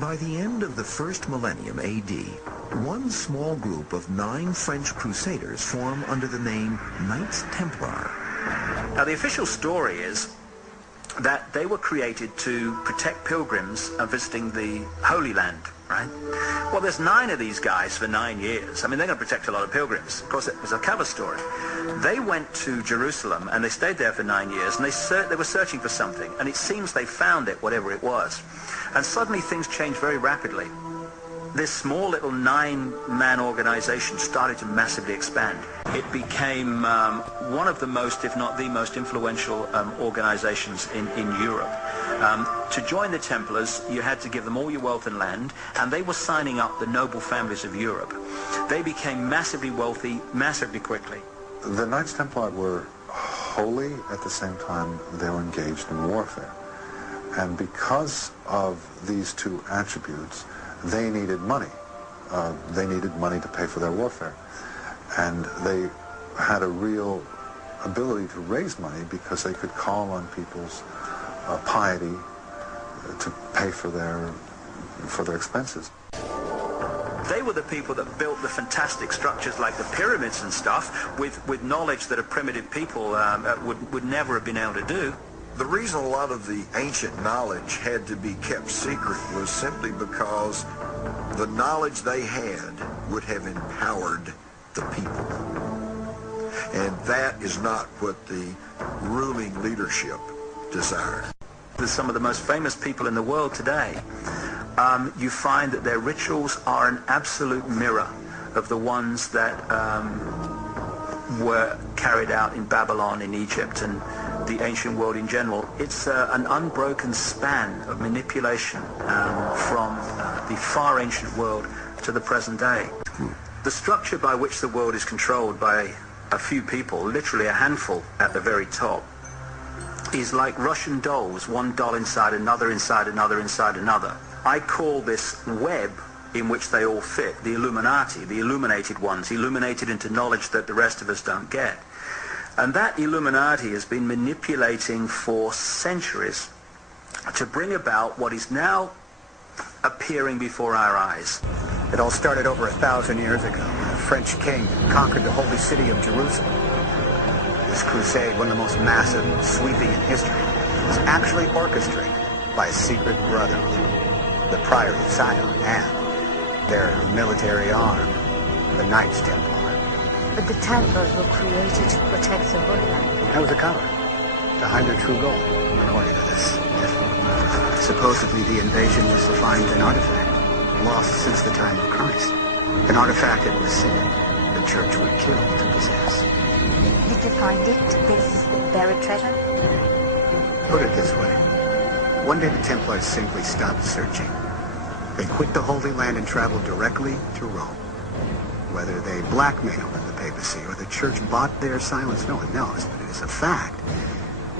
By the end of the first millennium AD, one small group of 9 French crusaders form under the name Knights Templar. Now, the official story is that they were created to protect pilgrims visiting the Holy Land, right? Well, there's 9 of these guys for 9 years. I mean, they're going to protect a lot of pilgrims. Of course, it was a cover story. They went to Jerusalem, and they stayed there for 9 years, and they were searching for something, and it seems they found it, whatever it was. And suddenly things changed very rapidly. This small little 9-man organization started to massively expand. It became one of the most, if not the most influential organizations in Europe. To join the Templars, you had to give them all your wealth and land, and they were signing up the noble families of Europe. They became massively wealthy, massively quickly. The Knights Templar were holy at the same time they were engaged in warfare. And because of these 2 attributes, they needed money. They needed money to pay for their warfare. And they had a real ability to raise money because they could call on people's piety to pay for their expenses. They were the people that built the fantastic structures like the pyramids and stuff with knowledge that a primitive people would never have been able to do. The reason a lot of the ancient knowledge had to be kept secret was simply because the knowledge they had would have empowered the people. And that is not what the ruling leadership desired. There's some of the most famous people in the world today. You find that their rituals are an absolute mirror of the ones that were carried out in Babylon, in Egypt, and the ancient world in general. It's an unbroken span of manipulation from the far ancient world to the present day. The structure by which the world is controlled by a few people, literally a handful at the very top, is like Russian dolls, one doll inside another, inside another, inside another. I call this web in which they all fit the Illuminati, the illuminated ones, illuminated into knowledge that the rest of us don't get. And that Illuminati has been manipulating for centuries to bring about what is now appearing before our eyes. It all started over 1,000 years ago when a French king conquered the holy city of Jerusalem. This crusade, one of the most massive and sweeping in history, was actually orchestrated by a secret brotherhood, the Priory of Sion, and their military arm, the Knights Templar. But the Templars were created to protect the Holy Land. That was a cover to hide their true goal, according to this myth. Supposedly the invasion was to find an artifact, lost since the time of Christ. An artifact it was said the church would kill to possess. Did you find it, this buried treasure? Put it this way. One day the Templars simply stopped searching. They quit the Holy Land and traveled directly to Rome. Whether they blackmailed the papacy or the church bought their silence, no one knows, but it is a fact.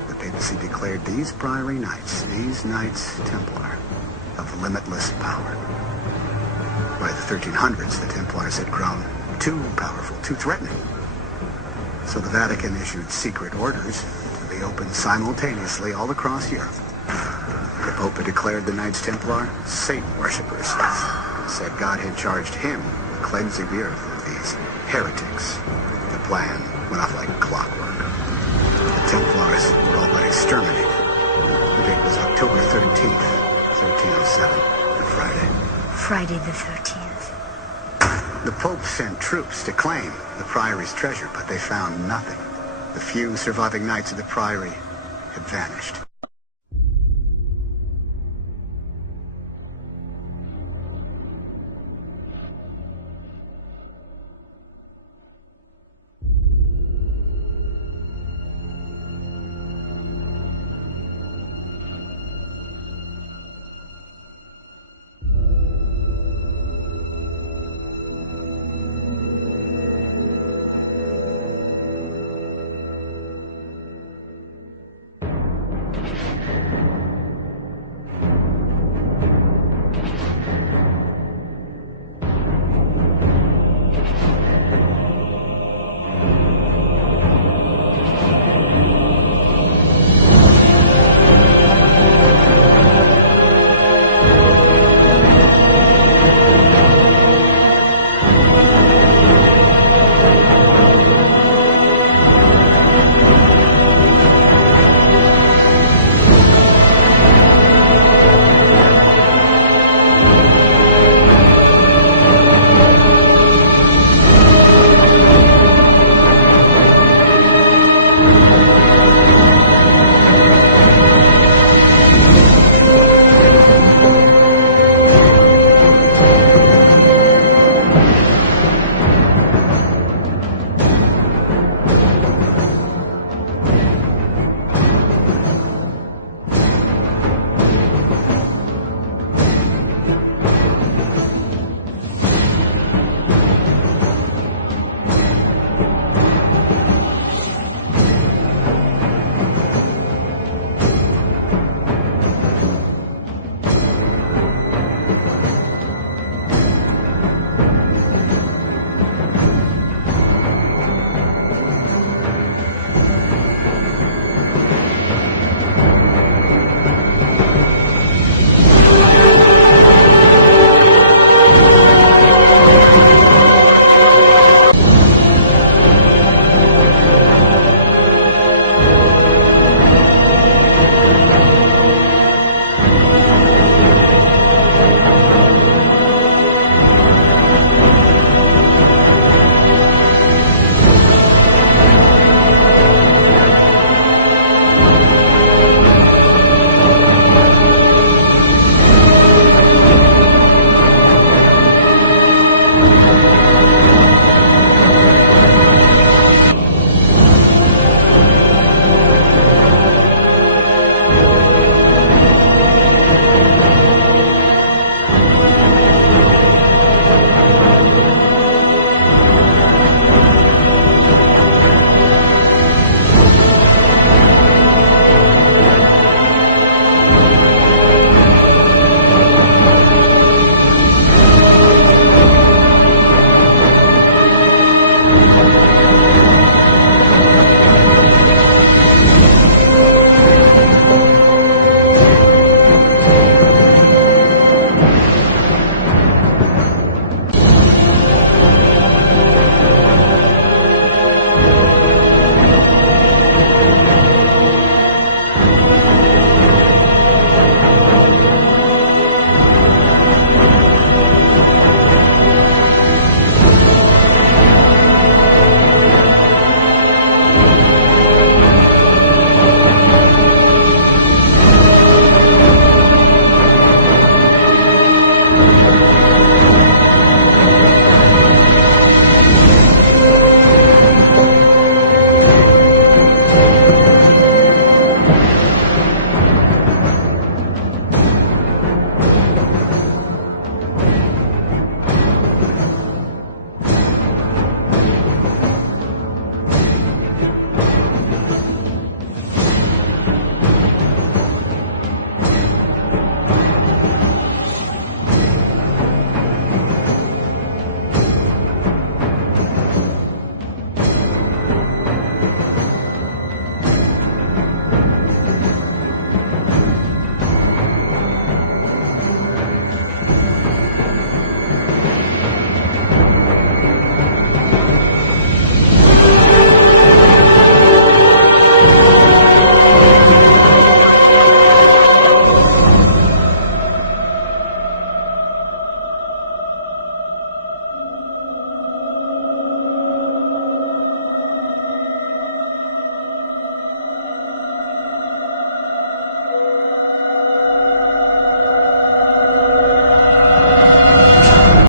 The papacy declared these priory knights, these Knights Templar, of limitless power. By the 1300s, the Templars had grown too powerful, too threatening. So the Vatican issued secret orders to be opened simultaneously all across Europe. The Pope had declared the Knights Templar Satan worshippers, said God had charged him with cleansing the earth of these heretics. The plan went off like clockwork. The Templars were all but exterminated. The date was October 13th, 1307, a Friday. Friday the 13th. The Pope sent troops to claim the Priory's treasure, but they found nothing. The few surviving knights of the Priory had vanished.